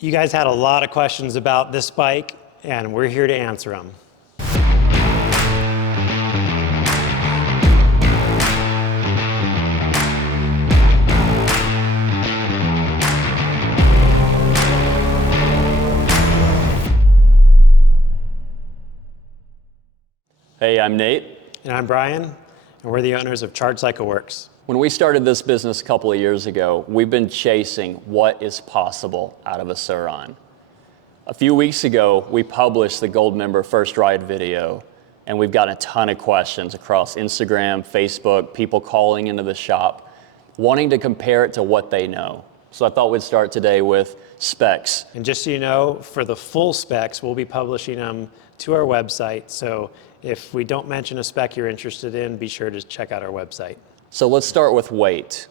You guys had a lot of questions about this bike, and we're here to answer them. Hey, I'm Nate. And I'm Brian, and we're the owners of Charge Cycle Works. When we started this business a couple of years ago, we've been chasing what is possible out of a Surron. A few weeks ago, we published the Gold Member First Ride video, and we've gotten a ton of questions across Instagram, Facebook, people calling into the shop, wanting to compare it to what they know. So I thought we'd start today with specs. And just so you know, for the full specs, we'll be publishing them to our website. So if we don't mention a spec you're interested in, be sure to check out our website. So let's start with weight.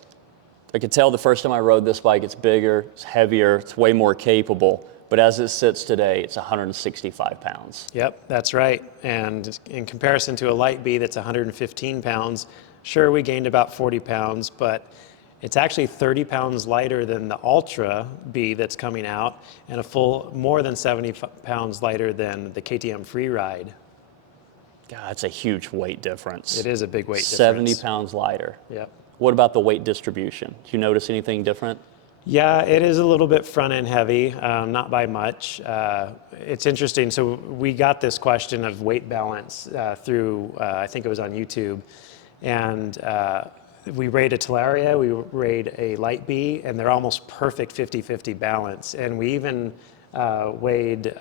I could tell the first time I rode this bike, it's bigger, it's heavier, it's way more capable. But as it sits today, it's 165 pounds. Yep, that's right. And in comparison to a light B that's 115 pounds, sure, we gained about 40 pounds, but it's actually 30 pounds lighter than the Ultra B that's coming out, and a full more than 70 pounds lighter than the KTM Freeride. God, that's a huge weight difference. It is a big weight difference. 70 pounds lighter. Yep. What about the weight distribution? Do you notice anything different? Yeah, it is a little bit front end heavy, not by much. It's interesting. So we got this question of weight balance through, I think it was on YouTube. And we rate a Talaria, we rate a Light B, and they're almost perfect 50-50 balance. And we even weighed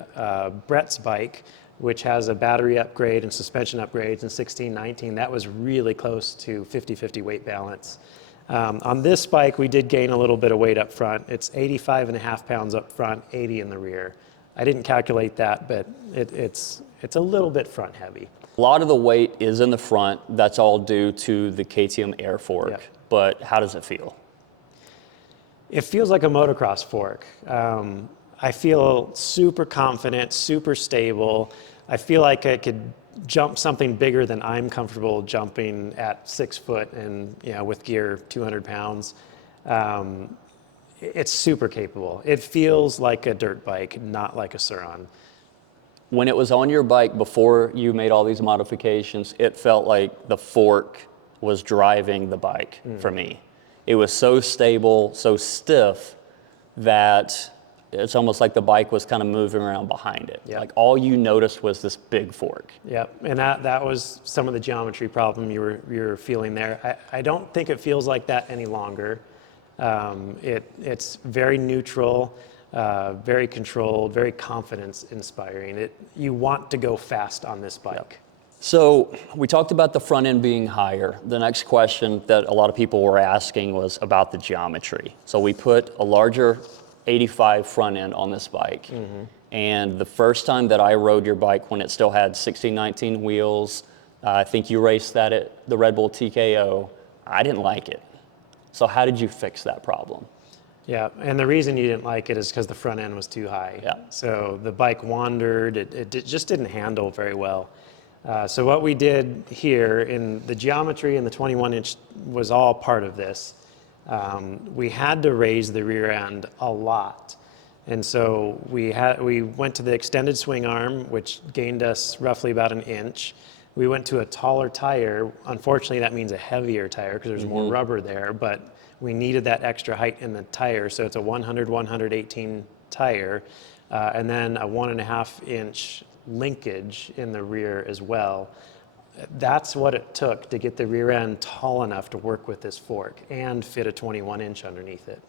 Brett's bike, which has a battery upgrade and suspension upgrades in 16-19. That was really close to 50-50 weight balance. On this bike, we did gain a little bit of weight up front. It's 85.5 pounds up front, 80 in the rear. I didn't calculate that, but it's a little bit front heavy. A lot of the weight is in the front. That's all due to the KTM Air Fork. Yep. But how does it feel? It feels like a motocross fork. I feel super confident, super stable. I feel like I could jump something bigger than I'm comfortable jumping at 6 foot and with gear 200 pounds. It's super capable. It feels like a dirt bike, not like a Surron. When it was on your bike before you made all these modifications, it felt like the fork was driving the bike for me. It was so stable, so stiff that it's almost like the bike was kind of moving around behind it. Yep. Like all you noticed was this big fork. Yep, and that was some of the geometry problem you were feeling there. I don't think it feels like that any longer. It's very neutral, very controlled, very confidence inspiring. You want to go fast on this bike. Yep. So we talked about the front end being higher. The next question that a lot of people were asking was about the geometry. So we put a larger 85 front end on this bike. And the first time that I rode your bike when it still had 16-19 wheels, I think you raced that at the Red Bull TKO, I didn't like it. So how did you fix that problem? Yeah, and the reason you didn't like it is because the front end was too high. Yeah. So the bike wandered, it just didn't handle very well. So what we did here in the geometry and the 21-inch was all part of this. We had to raise the rear end a lot. And so we went to the extended swing arm, which gained us roughly about an inch. We went to a taller tire. Unfortunately, that means a heavier tire because there's more rubber there, but we needed that extra height in the tire. So it's a 100-118 tire, and then a 1.5-inch linkage in the rear as well. That's what it took to get the rear end tall enough to work with this fork and fit a 21-inch underneath it.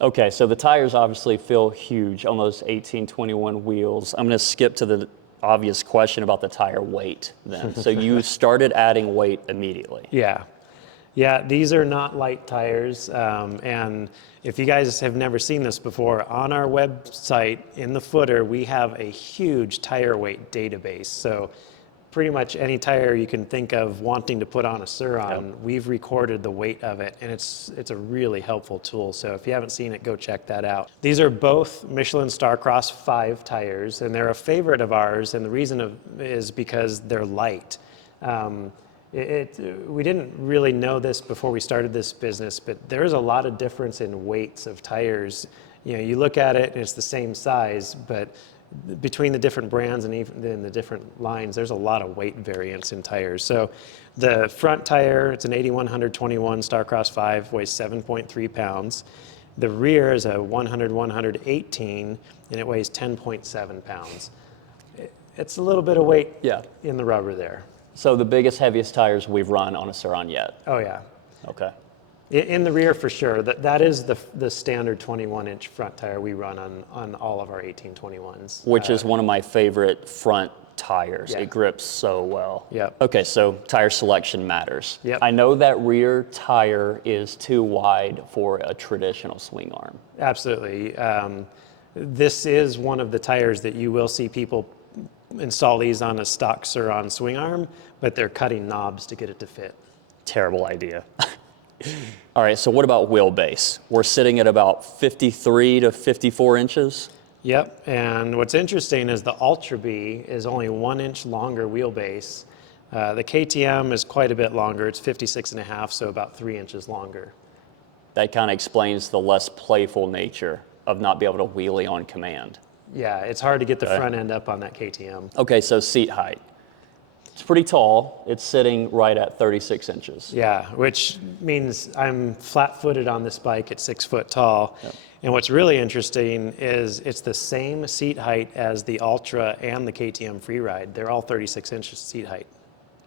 Okay, so the tires obviously feel huge on those 18-21 wheels. I'm going to skip to the obvious question about the tire weight then. So you started adding weight immediately. Yeah, these are not light tires. And if you guys have never seen this before, on our website in the footer, we have a huge tire weight database. So pretty much any tire you can think of wanting to put on a Surron, we've recorded the weight of it, and it's a really helpful tool. So if you haven't seen it, go check that out. These are both Michelin Starcross 5 tires, and they're a favorite of ours, and the reason is because they're light. We didn't really know this before we started this business, but there's a lot of difference in weights of tires you look at it and it's the same size, but between the different brands and even in the different lines, there's a lot of weight variance in tires. So the front tire, it's an 8121 Starcross 5, weighs 7.3 pounds. The rear is a 100-118, and it weighs 10.7 pounds. It's a little bit of weight in the rubber there. So the biggest, heaviest tires we've run on a Surron yet? Oh, yeah. Okay. In the rear, for sure. That is the standard 21-inch front tire we run on all of our 1821s. Which is one of my favorite front tires. Yeah. It grips so well. Yep. Okay, so tire selection matters. Yep. I know that rear tire is too wide for a traditional swing arm. Absolutely. This is one of the tires that you will see people install these on a stock Surron swing arm, but they're cutting knobs to get it to fit. Terrible idea. All right, so what about wheelbase? We're sitting at about 53 to 54 inches. Yep, and what's interesting is the Ultra B is only 1 inch longer wheelbase. The KTM is quite a bit longer. It's 56.5, so about 3 inches longer. That kind of explains the less playful nature of not being able to wheelie on command. Yeah, it's hard to get the front end up on that KTM. Okay, so seat height. It's pretty tall. It's sitting right at 36 inches. Yeah, which means I'm flat-footed on this bike at 6 foot tall. Yep. And what's really interesting is it's the same seat height as the Ultra and the KTM Freeride. They're all 36 inches seat height.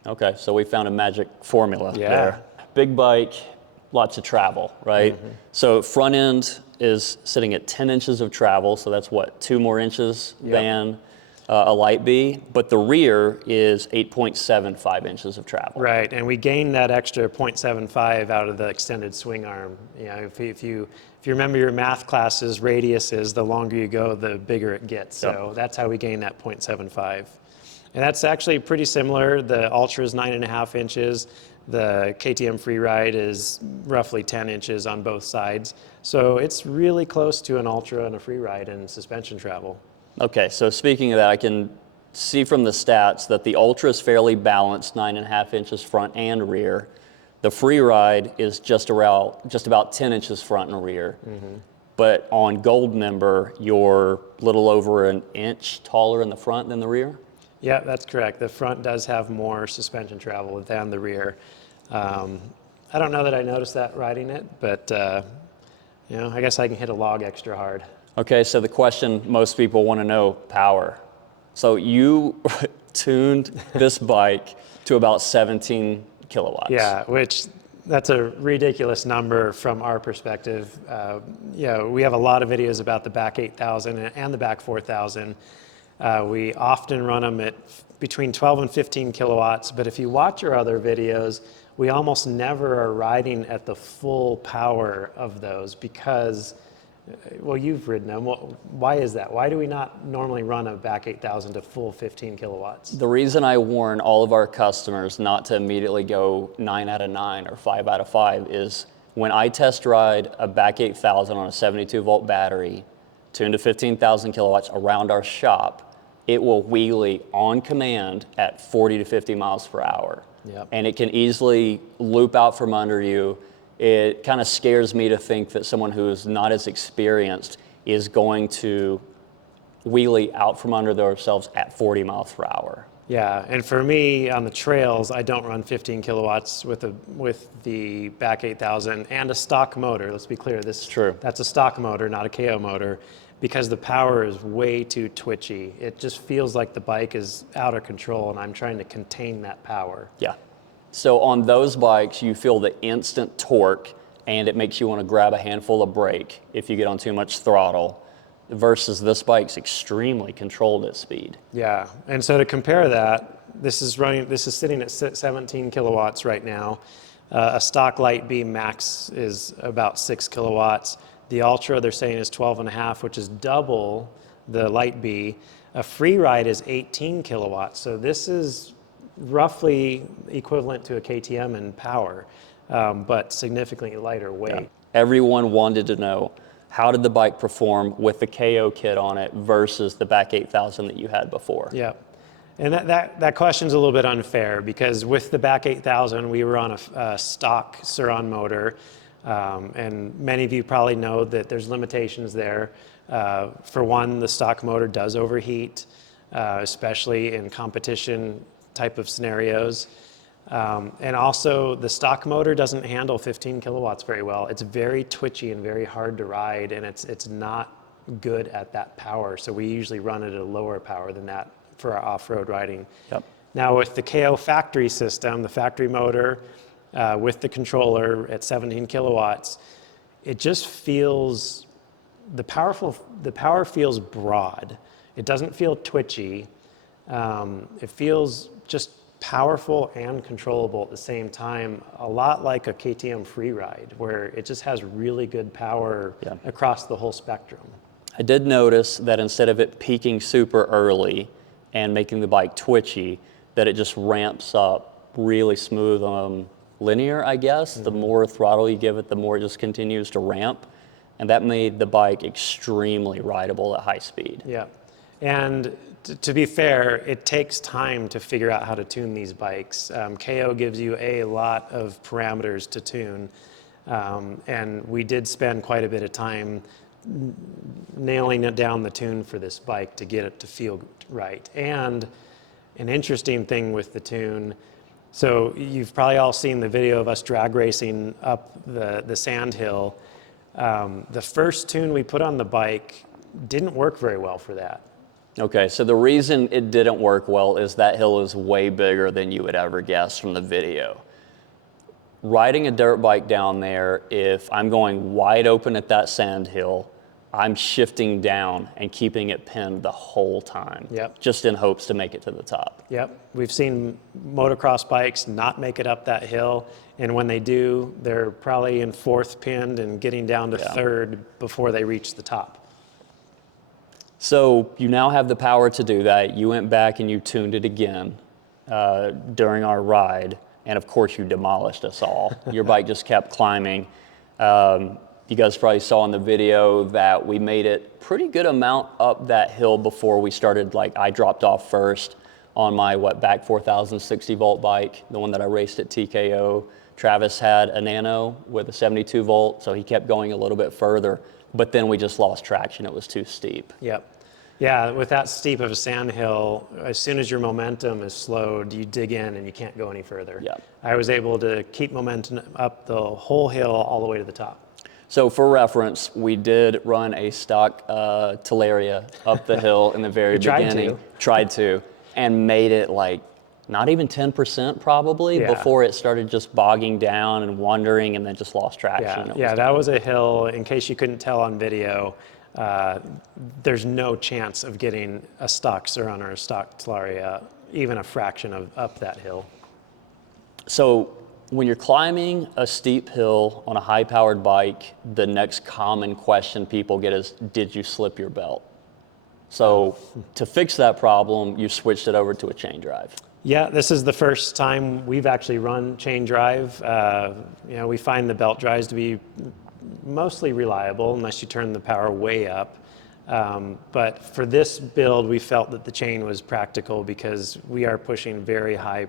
Okay, so we found a magic formula there. Big bike, lots of travel, right? Mm-hmm. So front end is sitting at 10 inches of travel, so that's what, 2 more inches than a light B, but the rear is 8.75 inches of travel. Right, and we gained that extra 0.75 out of the extended swing arm. If you remember your math classes, radiuses, the longer you go, the bigger it gets. So that's how we gain that 0.75. And that's actually pretty similar. The Ultra is 9.5 inches. The KTM Freeride is roughly 10 inches on both sides. So it's really close to an Ultra and a Freeride in suspension travel. Okay, so speaking of that, I can see from the stats that the Ultra is fairly balanced, 9.5 inches front and rear. The Freeride is just about 10 inches front and rear. Mm-hmm. But on Gold Member, you're a little over an inch taller in the front than the rear? Yeah, that's correct. The front does have more suspension travel than the rear. I don't know that I noticed that riding it, but I guess I can hit a log extra hard. Okay, so the question most people want to know, power. So you tuned this bike to about 17 kilowatts. Yeah, which that's a ridiculous number from our perspective. We have a lot of videos about the back 8000 and the back 4000. We often run them at between 12 and 15 kilowatts, but if you watch our other videos, we almost never are riding at the full power of those because, well, you've ridden them. Why is that? Why do we not normally run a back 8000 to full 15 kilowatts? The reason I warn all of our customers not to immediately go 9 out of 9 or 5 out of 5 is when I test ride a back 8000 on a 72 volt battery, tuned to 15,000 kilowatts around our shop, it will wheelie on command at 40 to 50 miles per hour. Yep. And it can easily loop out from under you. It kind of scares me to think that someone who is not as experienced is going to wheelie out from under themselves at 40 miles per hour. Yeah, and for me on the trails, I don't run 15 kilowatts with the back 8000 and a stock motor. Let's be clear, that's a stock motor, not a KO motor, because the power is way too twitchy. It just feels like the bike is out of control, and I'm trying to contain that power. Yeah. So on those bikes, you feel the instant torque, and it makes you want to grab a handful of brake if you get on too much throttle, versus this bike's extremely controlled at speed. Yeah, and so to compare that, this is sitting at 17 kilowatts right now. A stock Light B max is about 6 kilowatts. The Ultra, they're saying, is 12.5, which is double the Light B. A Freeride is 18 kilowatts, so this is roughly equivalent to a KTM in power, but significantly lighter weight. Yeah. Everyone wanted to know, how did the bike perform with the KO kit on it versus the back 8000 that you had before? Yeah, and that question's a little bit unfair because with the back 8000, we were on a stock Surron motor. And many of you probably know that there's limitations there. For one, the stock motor does overheat, especially in competition type of scenarios. And also the stock motor doesn't handle 15 kilowatts very well. It's very twitchy and very hard to ride, and it's not good at that power. So we usually run it at a lower power than that for our off-road riding. Yep. Now with the KO factory system, the factory motor with the controller at 17 kilowatts, it just feels, the power feels broad. It doesn't feel twitchy. It feels just powerful and controllable at the same time, a lot like a KTM Freeride, where it just has really good power across the whole spectrum. I did notice that instead of it peaking super early and making the bike twitchy, that it just ramps up really smooth, linear, I guess. The more throttle you give it, the more it just continues to ramp. And that made the bike extremely rideable at high speed. Yeah, and to be fair, it takes time to figure out how to tune these bikes. KO gives you a lot of parameters to tune, and we did spend quite a bit of time nailing it down the tune for this bike to get it to feel right. And an interesting thing with the tune, so you've probably all seen the video of us drag racing up the sand hill. The first tune we put on the bike didn't work very well for that. Okay, so the reason it didn't work well is that hill is way bigger than you would ever guess from the video. Riding a dirt bike down there, if I'm going wide open at that sand hill, I'm shifting down and keeping it pinned the whole time, just in hopes to make it to the top. Yep, we've seen motocross bikes not make it up that hill, and when they do, they're probably in fourth pinned and getting down to third before they reach the top. So you now have the power to do that. You went back and you tuned it again during our ride, and of course you demolished us all. Your bike just kept climbing. You guys probably saw in the video that we made it pretty good amount up that hill before we started, like I dropped off first on my back 4060 volt bike, the one that I raced at TKO. Travis had a Nano with a 72 volt, so he kept going a little bit further, but then we just lost traction. It was too steep. Yep. Yeah, with that steep of a sand hill, as soon as your momentum is slowed, you dig in and you can't go any further. Yep. I was able to keep momentum up the whole hill all the way to the top. So for reference, we did run a stock Talaria up the hill in the very beginning. Tried to, and made it like not even 10% probably before it started just bogging down and wandering, and then just lost traction. Yeah, that was a hill, in case you couldn't tell on video, there's no chance of getting a stock Surron or a stock Talaria even a fraction of up that hill. So when you're climbing a steep hill on a high-powered bike, the next common question people get is, did you slip your belt? So to fix that problem, you switched it over to a chain drive. Yeah, this is the first time we've actually run chain drive. We find the belt drives to be mostly reliable unless you turn the power way up. But for this build, we felt that the chain was practical because we are pushing very high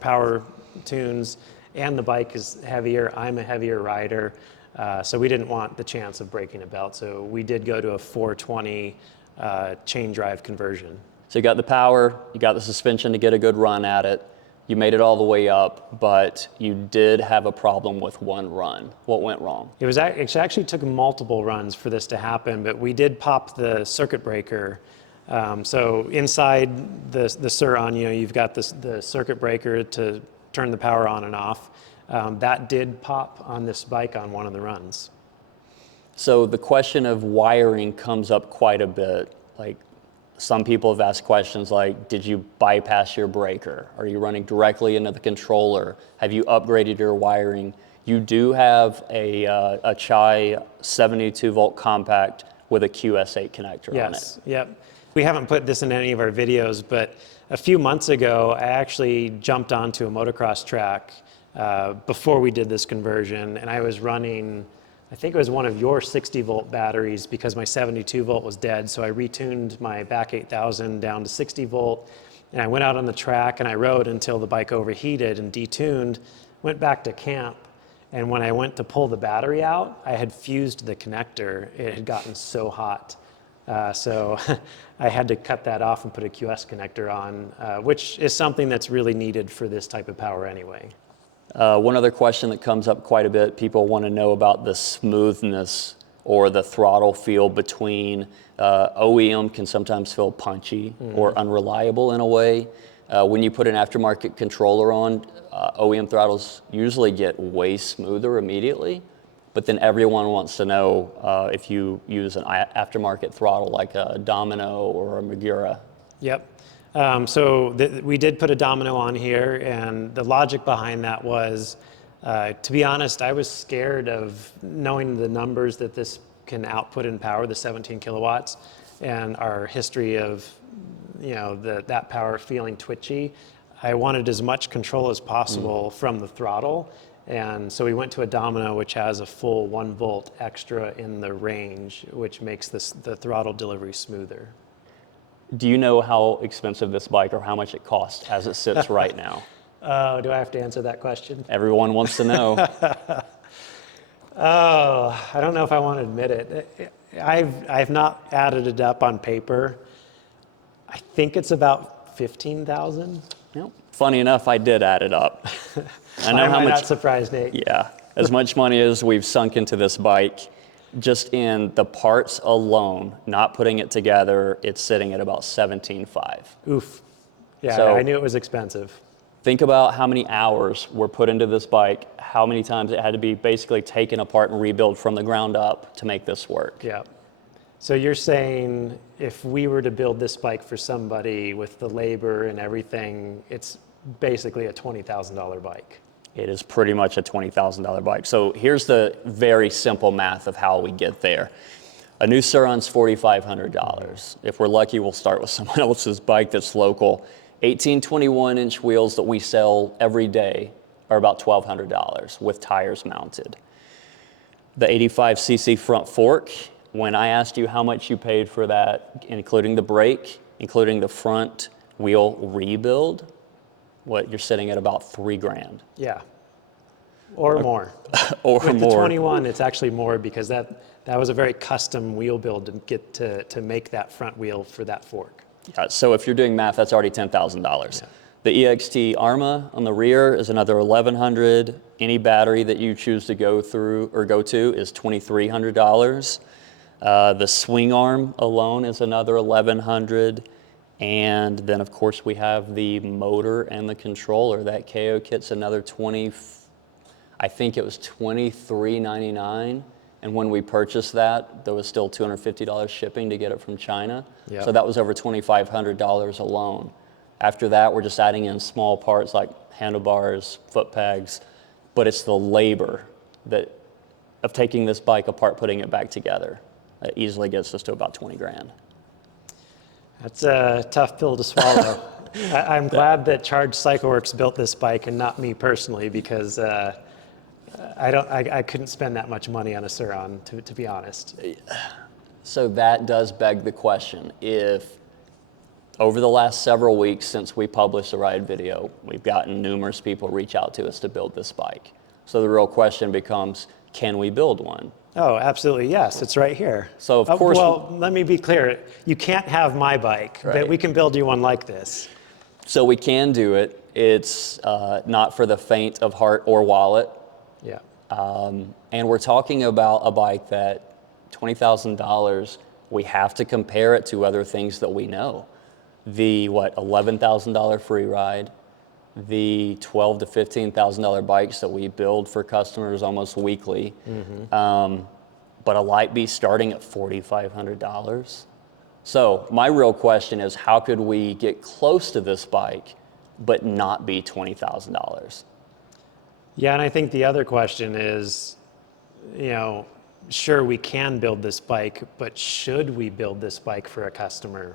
power tunes, and the bike is heavier. I'm a heavier rider, so we didn't want the chance of breaking a belt. So we did go to a 420 chain drive conversion. So you got the power, you got the suspension to get a good run at it. You made it all the way up, but you did have a problem with one run. What went wrong? It actually took multiple runs for this to happen, but we did pop the circuit breaker. So inside the Surron, you've got the circuit breaker to turn the power on and off. That did pop on this bike on one of the runs. So the question of wiring comes up quite a bit. Like, some people have asked questions like, did you bypass your breaker? Are you running directly into the controller? Have you upgraded your wiring? You do have a Chai 72 volt compact with a QS8 connector on it. Yes, yep. We haven't put this in any of our videos, but a few months ago, I actually jumped onto a motocross track before we did this conversion, and I was running, I think it was one of your 60 volt batteries because my 72 volt was dead. So I retuned my back 8000 down to 60 volt, and I went out on the track and I rode until the bike overheated and detuned, went back to camp, And when I went to pull the battery out, I had fused the connector. It had gotten so hot. So I had to cut that off and put a QS connector on, which is something that's really needed for this type of power anyway. One other question that comes up quite a bit, people want to know about the smoothness or the throttle feel between OEM can sometimes feel punchy or unreliable in a way. When you put an aftermarket controller on, OEM throttles usually get way smoother immediately, but then everyone wants to know if you use an aftermarket throttle like a Domino or a Magura. Yep. We did put a Domino on here, and the logic behind that was, to be honest, I was scared of knowing the numbers that this can output in power, the 17 kilowatts, and our history of, that power feeling twitchy. I wanted as much control as possible from the throttle, and so we went to a Domino, which has a full 1 volt extra in the range, which makes the throttle delivery smoother. Do you know how expensive this bike or how much it costs as it sits right now? Do I have to answer that question? Everyone wants to know. Oh, I don't know if I want to admit it. I've not added it up on paper. I think it's about 15,000. Yep. Funny enough, I did add it up. I know Why am how I much. not surprised, Nate? Yeah, as much money as we've sunk into this bike, just in the parts alone, not putting it together, it's sitting at about $17,500. Oof. Yeah, So- I knew it was expensive. Think about how many hours were put into this bike, how many times it had to be basically taken apart and rebuilt from the ground up to make this work. Yeah. So you're saying if we were to build this bike for somebody with the labor and everything, it's basically a $20,000 bike. It is pretty much a $20,000 bike. So here's the very simple math of how we get there. A new Surron's $4,500. If we're lucky, we'll start with someone else's bike that's local. 18, 21-inch wheels that we sell every day are about $1,200 with tires mounted. The 85cc front fork, when I asked you how much you paid for that, including the brake, including the front wheel rebuild, you're sitting at about $3,000. Yeah. Or more. Or With more. the 21, it's actually more because that was a very custom wheel build to get to make that front wheel for that fork. Yeah, so if you're doing math, that's already $10,000. Yeah. The EXT Arma on the rear is another $1,100. Any battery that you choose to go through or go to is $2,300. The Swingarm alone is another $1,100. And then of course we have the motor and the controller. That KO kit's another I think it was $23.99. And when we purchased that, there was still $250 shipping to get it from China. Yep. So that was over $2,500 alone. After that, we're just adding in small parts like handlebars, foot pegs, but it's the labor of taking this bike apart, putting it back together. That easily gets us to about $20,000. That's a tough pill to swallow. I'm glad that Charged CycleWorks built this bike and not me personally, because I couldn't spend that much money on a Surron, to be honest. So that does beg the question. If over the last several weeks since we published the ride video, we've gotten numerous people reach out to us to build this bike. So the real question becomes, can we build one? Oh, absolutely, yes. It's right here. So, of course- Well, let me be clear. You can't have my bike, Right. but we can build you one like this. So we can do it. It's not for the faint of heart or wallet. Yeah. And we're talking about a bike that $20,000, we have to compare it to other things that we know. The $11,000 free ride, the $12,000 to $15,000 bikes that we build for customers almost weekly, but a light beast starting at $4,500. So my real question is, how could we get close to this bike but not be $20,000? Yeah, and I think the other question is, sure, we can build this bike, but should we build this bike for a customer?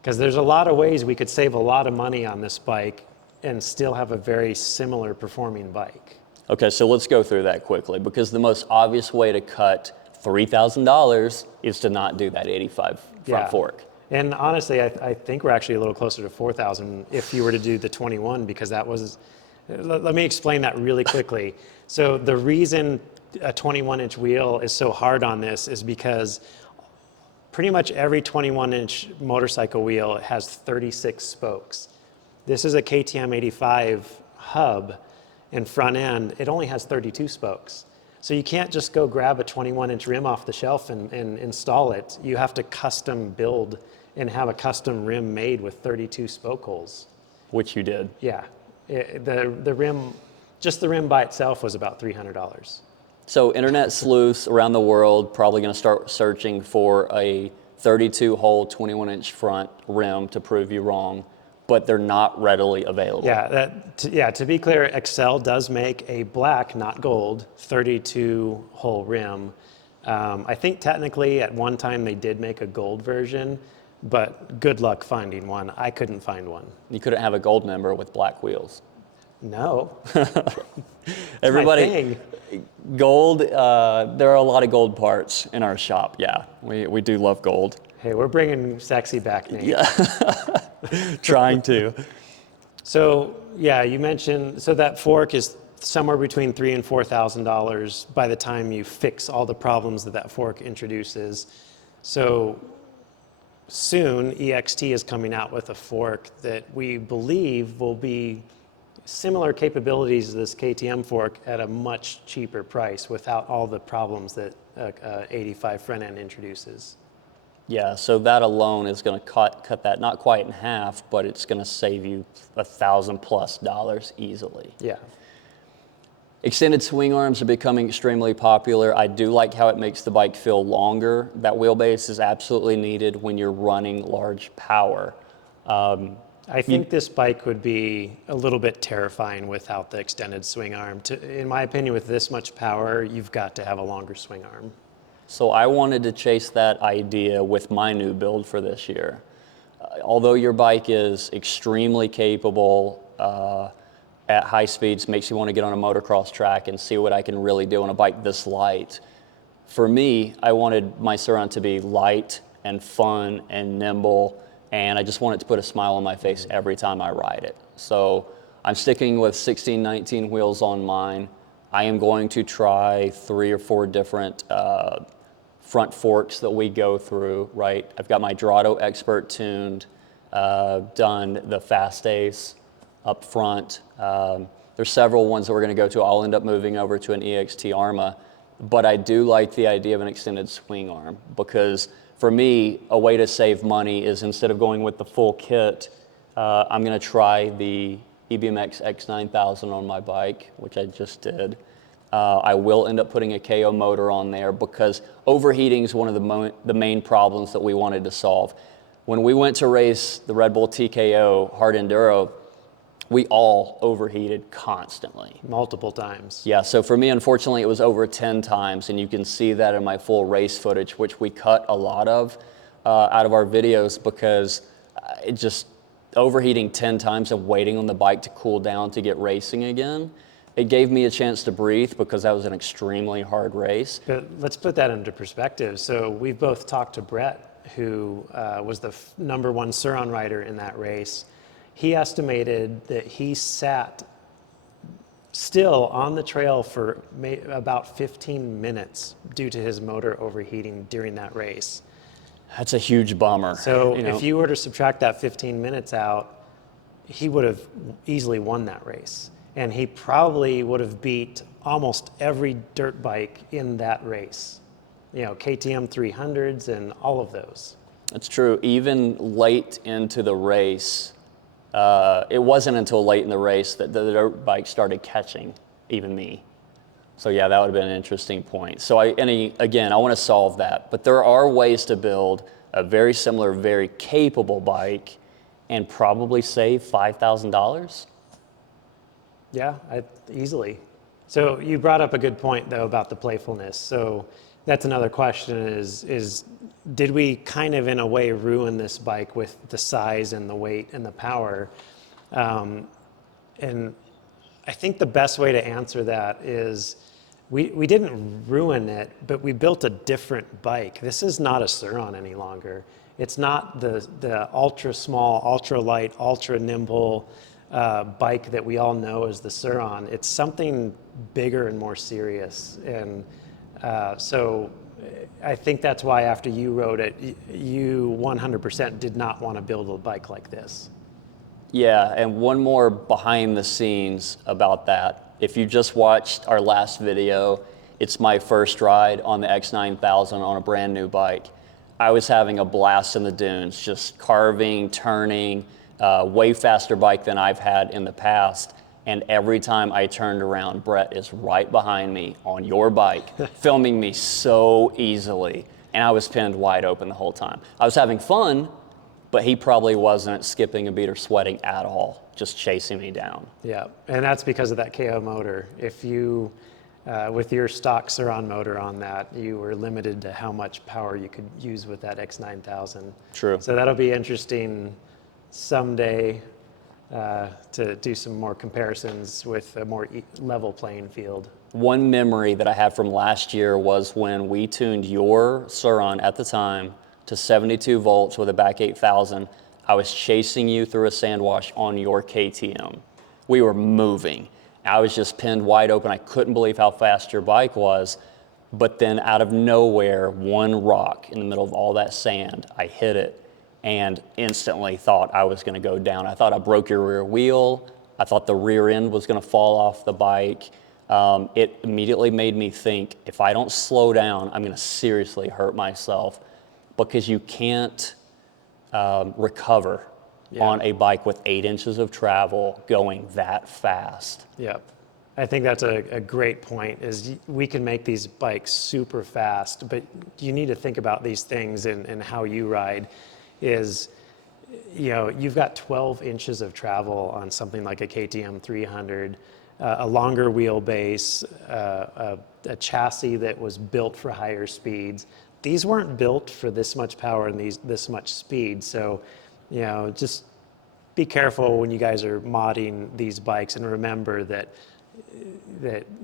Because there's a lot of ways we could save a lot of money on this bike and still have a very similar performing bike. Okay, so let's go through that quickly, because the most obvious way to cut $3,000 is to not do that 85 front fork. And honestly, I think we're actually a little closer to 4,000 if you were to do the 21, because that was Let me explain that really quickly. So the reason a 21-inch wheel is so hard on this is because pretty much every 21-inch motorcycle wheel has 36 spokes. This is a KTM85 hub and front end. It only has 32 spokes. So you can't just go grab a 21-inch rim off the shelf and install it. You have to custom build and have a custom rim made with 32 spoke holes. Which you did. Yeah, the rim, just the rim by itself was about $300. So internet sleuths around the world probably going to start searching for a 32-hole 21-inch front rim to prove you wrong, but they're not readily available. Yeah, to be clear, Excel does make a black, not gold, 32-hole rim. I think technically at one time they did make a gold version, but good luck finding one. I couldn't find one. You couldn't have a gold member with black wheels. No. Everybody, gold, there are a lot of gold parts in our shop. Yeah, we do love gold. Hey, we're bringing sexy back, Nate. Yeah, trying to. So yeah, you mentioned, so that fork is somewhere between $3,000 and $4,000 by the time you fix all the problems that fork introduces. So soon, EXT is coming out with a fork that we believe will be similar capabilities to this KTM fork at a much cheaper price without all the problems that 85 front end introduces. Yeah, so that alone is going to cut that not quite in half, but it's going to save you $1,000+ easily. Yeah. Extended swing arms are becoming extremely popular. I do like how it makes the bike feel longer. That wheelbase is absolutely needed when you're running large power. I think this bike would be a little bit terrifying without the extended swing arm. In my opinion, with this much power, you've got to have a longer swing arm. So I wanted to chase that idea with my new build for this year. Although your bike is extremely capable at high speeds, makes you want to get on a motocross track and see what I can really do on a bike this light. For me, I wanted my Surron to be light and fun and nimble, and I just wanted to put a smile on my face every time I ride it. So I'm sticking with 16-19 wheels on mine. I am going to try 3 or 4 different front forks that we go through, right? I've got my Dorado Expert tuned, done the Fast Ace up front. There's several ones that we're gonna go to. I'll end up moving over to an EXT Arma, but I do like the idea of an extended swing arm because for me, a way to save money is instead of going with the full kit, I'm gonna try the EBMX X9000 on my bike, which I just did. I will end up putting a KO motor on there because overheating is one of the main problems that we wanted to solve. When we went to race the Red Bull TKO Hard Enduro, we all overheated constantly. Multiple times. Yeah, so for me, unfortunately, it was over 10 times, and you can see that in my full race footage, which we cut a lot of out of our videos because it just, overheating 10 times and waiting on the bike to cool down to get racing again, it gave me a chance to breathe because that was an extremely hard race. But let's put that into perspective. So we've both talked to Brett, who was the #1 Surron rider in that race. He estimated that he sat still on the trail for about 15 minutes due to his motor overheating during that race. That's a huge bummer. So if you were to subtract that 15 minutes out, he would have easily won that race. And he probably would have beat almost every dirt bike in that race. You know, KTM 300s and all of those. That's true. Even late into the race, it wasn't until late in the race that the dirt bike started catching even me. So yeah, that would have been an interesting point. So again, I want to solve that. But there are ways to build a very similar, very capable bike and probably save $5,000. Yeah, easily. So you brought up a good point though about the playfulness. So that's another question is did we kind of in a way ruin this bike with the size and the weight and the power? And I think the best way to answer that is we didn't ruin it, but we built a different bike. This is not a Surron any longer. It's not the ultra small, ultra light, ultra nimble bike that we all know as the Surron. It's something bigger and more serious. And so I think that's why after you rode it, you 100% did not want to build a bike like this. Yeah, and one more behind the scenes about that. If you just watched our last video, it's my first ride on the X9000 on a brand new bike. I was having a blast in the dunes, just carving, turning, way faster bike than I've had in the past. And every time I turned around, Brett is right behind me on your bike, filming me so easily. And I was pinned wide open the whole time. I was having fun, but he probably wasn't skipping a beat or sweating at all, just chasing me down. Yeah, and that's because of that KO motor. If you, with your stock Surron motor on that, you were limited to how much power you could use with that X9000. True. So that'll be interesting someday to do some more comparisons with a more level playing field. One memory that I have from last year was when we tuned your Surron at the time to 72 volts with a back 8000. I was chasing you through a sand wash on your KTM. We were moving. I was just pinned wide open. I couldn't believe how fast your bike was. But then out of nowhere, one rock in the middle of all that sand, I hit it and instantly thought I was gonna go down. I thought I broke your rear wheel. I thought the rear end was gonna fall off the bike. It immediately made me think, if I don't slow down, I'm gonna seriously hurt myself, because you can't recover on a bike with 8 inches of travel going that fast. Yep. I think that's a great point, is we can make these bikes super fast, but you need to think about these things and how you ride is, you know, you've got 12 inches of travel on something like a KTM 300, a longer wheelbase, a chassis that was built for higher speeds. These weren't built for this much power and this much speed. So, you know, just be careful when you guys are modding these bikes, and remember that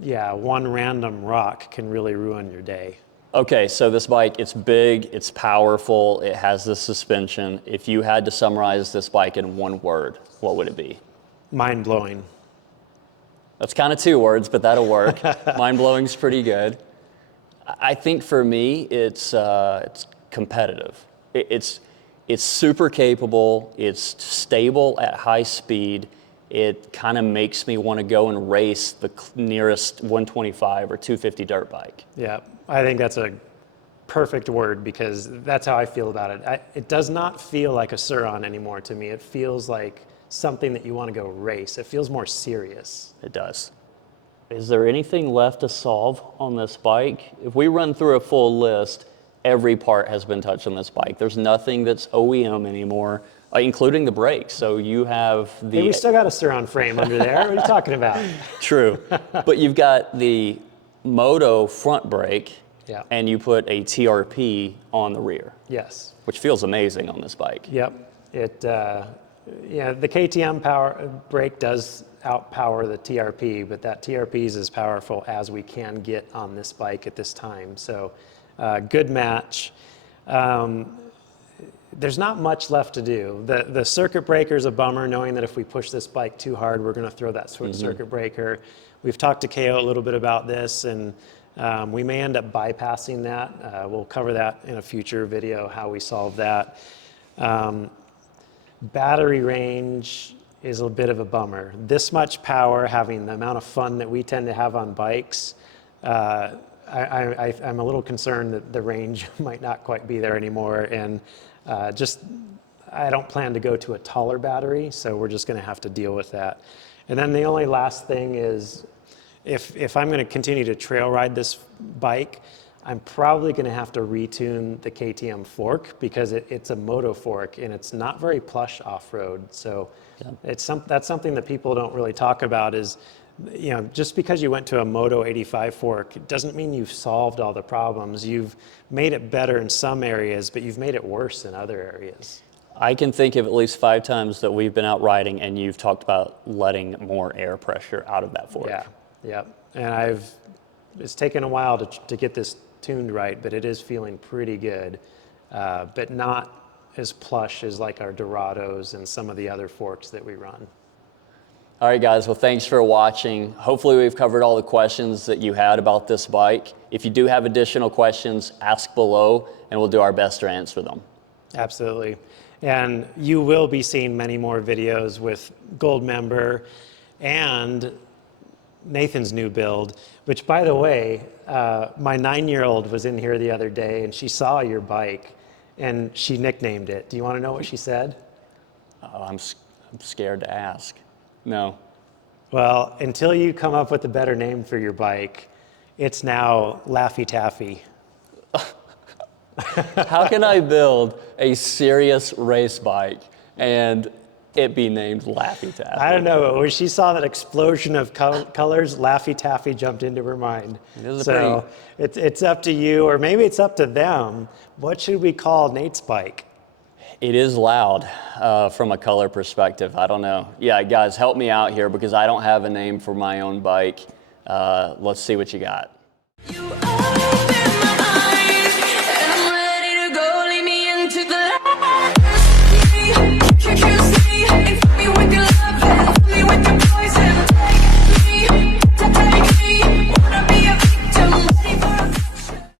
yeah, one random rock can really ruin your day. Okay, so this bike, it's big, it's powerful, it has this suspension. If you had to summarize this bike in one word, what would it be? Mind-blowing. That's kind of 2 words, but that'll work. Mind-blowing's pretty good. I think for me, it's competitive. It's super capable, it's stable at high speed. It kind of makes me want to go and race the nearest 125 or 250 dirt bike. Yeah, I think that's a perfect word, because that's how I feel about it. It does not feel like a Surron anymore to me. It feels like something that you want to go race. It feels more serious. It does. Is there anything left to solve on this bike? If we run through a full list, every part has been touched on this bike. There's nothing that's OEM anymore, including the brakes. So you have the... Hey, we still got a Surron frame under there. What are you talking about? True. But you've got the Moto front brake, Yeah. and you put a TRP on the rear. Yes. Which feels amazing on this bike. Yep. Yeah, the KTM power brake does outpower the TRP, but that TRP is as powerful as we can get on this bike at this time. So good match. There's not much left to do. The circuit breaker is a bummer, knowing that if we push this bike too hard, we're going to throw that circuit breaker. We've talked to KO a little bit about this, and we may end up bypassing that. We'll cover that in a future video, how we solve that. Battery range is a bit of a bummer. This much power, having the amount of fun that we tend to have on bikes, I'm a little concerned that the range might not quite be there anymore. And I don't plan to go to a taller battery, so we're just gonna have to deal with that. And then the only last thing is, if I'm gonna continue to trail ride this bike, I'm probably gonna have to retune the KTM Fork, because it's a moto fork and it's not very plush off-road. So that's something that people don't really talk about is, you know, just because you went to a Moto 85 fork, it doesn't mean you've solved all the problems. You've made it better in some areas, but you've made it worse in other areas. I can think of at least 5 times that we've been out riding and you've talked about letting more air pressure out of that fork. Yeah, yeah. And it's taken a while to get this tuned right, but it is feeling pretty good, but not as plush as like our Dorados and some of the other forks that we run. All right, guys, well, thanks for watching. Hopefully we've covered all the questions that you had about this bike. If you do have additional questions, ask below, and we'll do our best to answer them. Absolutely. And you will be seeing many more videos with Gold Member and Nathan's new build, which, by the way, my 9-year-old was in here the other day and she saw your bike and she nicknamed it. Do you want to know what she said? I'm scared to ask. No. Well, until you come up with a better name for your bike, it's now Laffy Taffy. How can I build a serious race bike and it be named Laffy Taffy? I don't know, but when she saw that explosion of colors, Laffy Taffy jumped into her mind. So it's up to you, or maybe it's up to them. What should we call Nate's bike? It is loud from a color perspective. I don't know. Yeah, guys, help me out here because I don't have a name for my own bike. Let's see what you got.